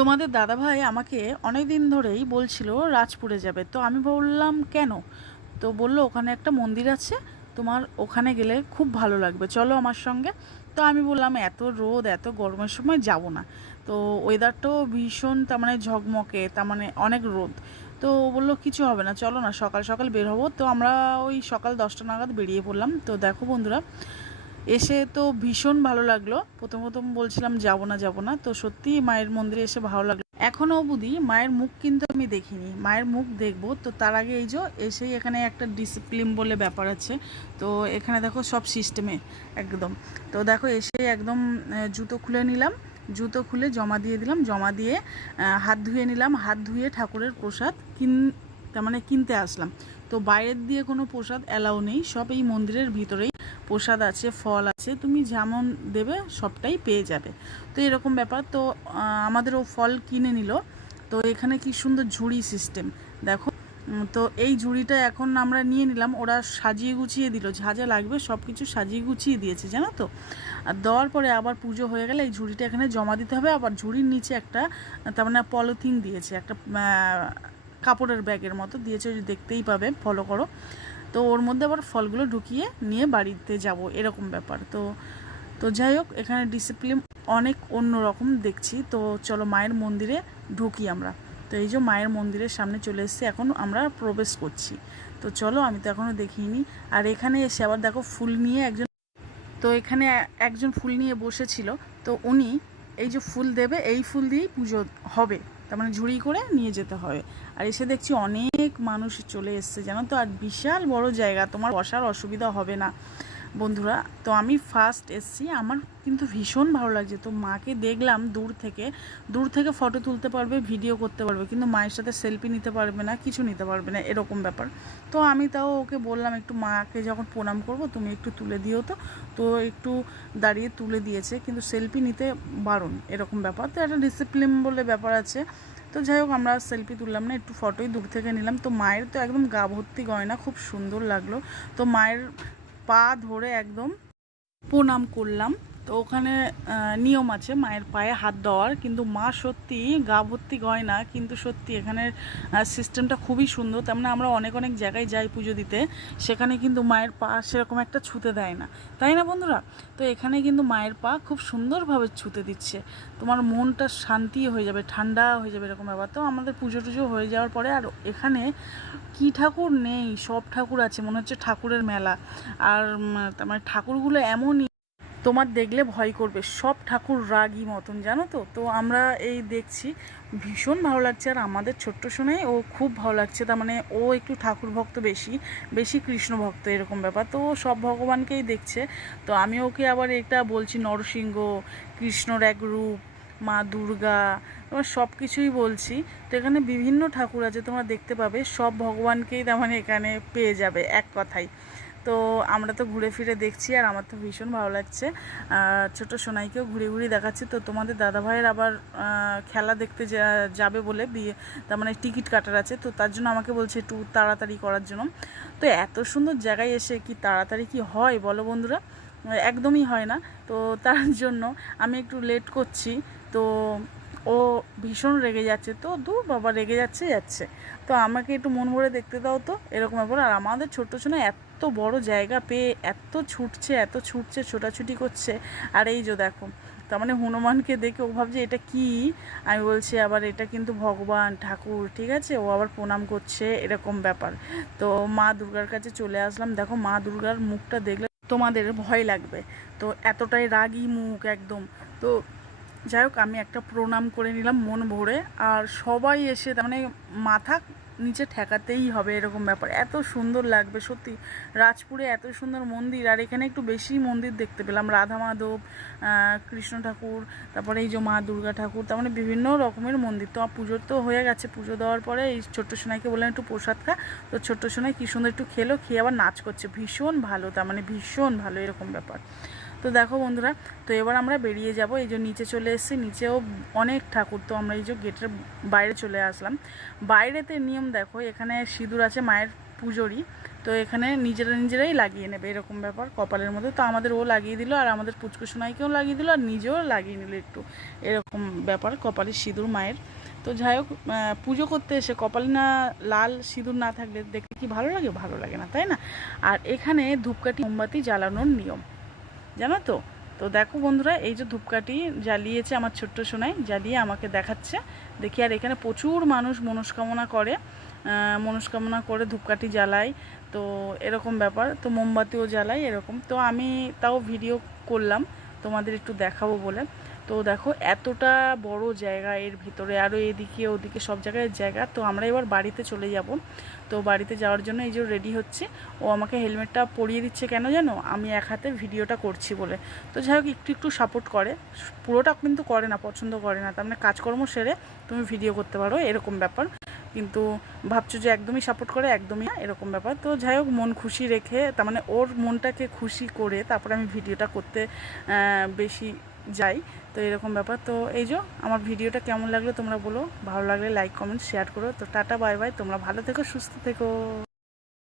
তোমাদের দাদাভাই আমাকে অনেক দিন ধরেই বলছিল রাজপুরে যাবে। তো আমি বললাম, কেন? তো বলল, ওখানে একটা মন্দির আছে, তোমার ওখানে গেলে খুব ভালো লাগবে। চলো আমার সঙ্গে। তো আমি বললাম, এত রোদ, এত গরমের সময় যাব না। তো ওয়েদারটাও ভীষণ, তার মানে ঝকমকে, তার মানে অনেক রোদ। তো বলল, কিছু হবে না, চলো না, সকাল সকাল বের হব। তো আমরা ওই সকাল দশটা নাগাদ বেরিয়ে পড়লাম। তো দেখো বন্ধুরা এসে তো ভীষণ ভালো লাগল। প্রথম প্রথম বলছিলাম, যাব না যাব না। তো সত্যি মায়ের মন্দিরে এসে ভালো লাগল। এখনও অবধি মায়ের মুখ কিন্তু আমি দেখিনি। মায়ের মুখ দেখব। তো তার আগে এই যে এসেই এখানে একটা ডিসিপ্লিন বলে ব্যাপার আছে। তো এখানে দেখো সব সিস্টেমে একদম। তো দেখো এসে একদম জুতো খুলে নিলাম। জুতো খুলে জমা দিয়ে দিলাম। জমা দিয়ে হাত ধুয়ে নিলাম। হাত ধুয়ে ঠাকুরের প্রসাদ কিন, তার মানে কিনতে আসলাম। তো বাইরের দিয়ে কোনো প্রসাদ অ্যালাউ নেই। সব এই মন্দিরের ভিতরেই প্রসাদ আছে, ফল আছে, তুমি যেমন দেবে সবটাই পেয়ে যাবে। তো এরকম ব্যাপার। তো আমাদের ও ফল কিনে নিল। তো এখানে কি সুন্দর ঝুড়ি সিস্টেম দেখো তো এই ঝুড়িটা এখন আমরা নিয়ে নিলাম। ওরা সাজিয়ে গুছিয়ে দিল। যা যা লাগবে সব কিছু সাজিয়ে গুছিয়ে দিয়েছে, জানো তো? আর দেওয়ার পরে আবার পুজো হয়ে গেলে এই ঝুড়িটা এখানে জমা দিতে হবে। আবার ঝুড়ির নিচে একটা, তার মানে পলিথিন দিয়েছে। একটা কাপড়ের ব্যাগের মতো দিয়েছে। দেখতেই পাবে ফলো করো। তো ওর মধ্যে আবার ফলগুলো ঢুকিয়ে নিয়ে বাড়িতে যাব, এরকম ব্যাপার। তো তো যাই হোক, এখানে ডিসিপ্লিন অনেক অন্য রকম দেখছি। তো চলো মায়ের মন্দিরে ঢুকি আমরা। তো এই যে মায়ের মন্দিরের সামনে চলে এসেছি, এখন আমরা প্রবেশ করছি। তো চলো, আমি তো এখনও দেখিনি। আর এখানে এসে আবার দেখো ফুল নিয়ে একজন, তো এখানে একজন ফুল নিয়ে বসেছিল। তো উনি এই যে ফুল দেবে, এই ফুল দিয়েই পুজো হবে। তার মানে ঝুড়ি করে নিয়ে যেতে হবে। আর এসে দেখছি অনেক মানুষ চলে এসছে, জানো তো? আর বিশাল বড় জায়গা, তোমার বসার অসুবিধা হবে না। বন্ধুরা, তো আমি ফার্স্ট এসছি। আমার কিন্তু ভীষণ ভালো লাগছে। তো মাকে দেখলাম দূর থেকে। দূর থেকে ফটো তুলতে পারবে ভিডিও করতে পারবে, কিন্তু মায়ের সাথে সেলফি নিতে পারবে না, কিছু নিতে পারবে না, এরকম ব্যাপার। তো আমি তাও ওকে বললাম, একটু মাকে যখন প্রণাম করব, তুমি একটু তুলে দিও তো। তো একটু দাঁড়িয়ে তুলে দিয়েছে, কিন্তু সেলফি নিতে বারণ, এরকম ব্যাপার। তো একটা ডিসিপ্লিন বলে ব্যাপার আছে। তো যাই হোক, আমরা সেলফি তুললাম না, একটু ফটোই দূর থেকে নিলাম। তো মায়ের তো একদম গা ভর্তি গয়না, খুব সুন্দর লাগল। তো মায়ের পা ধরে একদম প্রণাম করলাম। তো ওখানে নিয়ম আছে, মায়ের পায়ে হাত দেওয়ার। কিন্তু মা সত্যি গা ভর্তি গয়না কিন্তু সত্যি এখানের সিস্টেমটা খুবই সুন্দর। তার মানে আমরা অনেক অনেক জায়গায় যাই পুজো দিতে, সেখানে কিন্তু মায়ের পা সেরকম একটা ছুতে দেয় না। তাই না বন্ধুরা? তো এখানে কিন্তু মায়ের পা খুব সুন্দরভাবে ছুতে দিচ্ছে। তোমার মনটা শান্তি হয়ে যাবে, ঠান্ডা হয়ে যাবে এরকম ব্যাপার। তো আমাদের পুজো টুজো হয়ে যাওয়ার পরে আর এখানে কি ঠাকুর নেই, সব ঠাকুর আছে, মনে হচ্ছে ঠাকুরের মেলা। আর তার মানে ঠাকুরগুলো এমনই তোমার দেখলে ভয় করবে। সব ঠাকুর রাগই মতন, জানো তো? তো আমরা এই দেখছি, ভীষণ ভালো লাগছে। আর আমাদের ছোট্ট শোনায় ও খুব ভালো লাগছে। তার মানে ও একটু ঠাকুর ভক্ত বেশি বেশি কৃষ্ণ ভক্ত এরকম ব্যাপার। তো ও সব ভগবানকেই দেখছে। তো আমি ওকে আবার এটা বলছি, নরসিংহ, কৃষ্ণর এক রূপ, মা দুর্গা, তোমার সব কিছুই বলছি। তো এখানে বিভিন্ন ঠাকুর আছে, তোমরা দেখতে পাবে। সব ভগবানকেই তার মানে এখানে পেয়ে যাবে, এক কথাই তো আমরা তো ঘুরে ফিরে দেখছি আর আমার তো ভীষণ ভালো লাগছে। ছোট সোনাইকেও ঘুরে ঘুরে দেখাচ্ছি। তো তোমাদের দাদাভাইয়ের আবার খেলা দেখতে যাবে বলে বিয়ে তার মানে টিকিট কাটার আছে। তো তার জন্য আমাকে বলছে একটু তাড়াতাড়ি করার জন্য। তো এত সুন্দর জায়গায় এসে কি তাড়াতাড়ি কি হয় বলো বন্ধুরা? একদমই হয় না। তো তার জন্য আমি একটু লেট করছি। তো ও ভীষণ রেগে যাচ্ছে। তো দূর বাবা, রেগে যাচ্ছে যাচ্ছে। তো আমাকে একটু মন ভরে দেখতে দাও তো, এরকম ব্যাপার। আর আমাদের ছোট্ট ছোটো এত বড় জায়গা পেয়ে এত ছুটছে এত ছুটছে, ছোটাছুটি করছে। আর এই যে দেখো, তার মানে হনুমানকে দেখে ও ভাবছে, এটা কি? আমি বলছি, আবার এটা কিন্তু ভগবান, ঠাকুর, ঠিক আছে? ও আবার প্রণাম করছে। এরকম ব্যাপার। তো মা দুর্গার কাছে চলে আসলাম। দেখো, মা দুর্গার মুখটা দেখলে তোমাদের ভয় লাগবে। তো এতটাই রাগী মুখ একদম। তো যাই হোক, আমি একটা প্রণাম করে নিলাম মন ভরে, আর সবাই এসে তার মানে মাথা নিচে ঠেকাতেই হবে এরকম ব্যাপার। এত সুন্দর লাগবে, সত্যি। রাজপুরে এত সুন্দর মন্দির, আর এখানে একটু বেশি মন্দির দেখতে পেলাম। রাধা মাধব কৃষ্ণ ঠাকুর, তারপরে এই যে মা দুর্গা ঠাকুর, তার মানে বিভিন্ন রকমের মন্দির। তো পুজোর তো হয়ে গেছে, পুজো দেওয়ার পরে এই ছোট্ট সোনাইকে বললাম, একটু প্রসাদ খা। তো ছোট্ট সোনাই কী সুন্দর একটু খেলো, খেয়ে আবার নাচ করছে। ভীষণ ভালো, তার মানে ভীষণ ভালো এরকম ব্যাপার। তো দেখো বন্ধুরা, তো এবার আমরা বেরিয়ে যাব। এই যে নিচে চলে এসেছি, নিচেও অনেক ঠাকুর। তো আমরা এই যে গেটের বাইরে চলে আসলাম। বাইরেতে নিয়ম দেখো, এখানে সিঁদুর আছে, মায়ের পুজোরই। তো এখানে নিজেরা নিজেরাই লাগিয়ে নেবে, এরকম ব্যাপার কপালের মধ্যে। তো আমাদের ও লাগিয়ে দিল, আর আমাদের পুচকু সোনাইকেও লাগিয়ে দিল, আর নিজেও লাগিয়ে নিল একটু। এরকম ব্যাপার, কপালের সিঁদুর মায়ের। তো যাই হোক পুজো করতে এসে কপালে না লাল সিঁদুর না থাকলে দেখতে কি ভালো লাগে? ভালো লাগে না, তাই না? আর এখানে ধূপকাঠি, মোমবাতি জ্বালানোর নিয়ম। জানো তো? তো দেখো বন্ধুরা, এই যে ধূপকাঠি জ্বালিয়েছে আমার ছোট্ট সোনাই, জ্বালিয়ে আমাকে দেখাচ্ছে। দেখি আর এখানে প্রচুর মানুষ মনস্কামনা করে মনস্কামনা করে ধূপকাঠি জ্বালায়। তো এরকম ব্যাপার, তো মোমবাতিও জ্বালাই এরকম। তো আমি তাও ভিডিও করলাম, তোমাদের একটু দেখাবো বলে। তো দেখো, এতটা বড় জায়গা এর ভিতরে আরও এদিকে ওদিকে সব জায়গায় জায়গা। তো আমরা এবার বাড়িতে চলে যাব। তো বাড়িতে যাওয়ার জন্য এই যে রেডি হচ্ছে, ও আমাকে হেলমেটটা পরিয়ে দিচ্ছে কেন জানো? আমি এক হাতে ভিডিওটা করছি বলে। তো যাই হোক, একটু একটু সাপোর্ট করে। পুরোটা কিন্তু করে না, পছন্দ করে না। তার মানে কাজকর্ম সেরে তুমি ভিডিও করতে পারো, এরকম ব্যাপার। কিন্তু ভাবছ যে একদমই সাপোর্ট করে, একদমই না, এরকম ব্যাপার। তো যাই হোক, মন খুশি রেখে, তার মানে ওর মনটাকে খুশি করে তারপরে আমি ভিডিওটা করতে বেশি যাই। তো এরকম ব্যাপার। তো এই যে, আমার ভিডিওটা কেমন লাগল তোমরা বলো। ভালো লাগলে লাইক কমেন্ট শেয়ার করো। তো টাটা বাই বাই তোমরা ভালো থেকো, সুস্থ থেকো।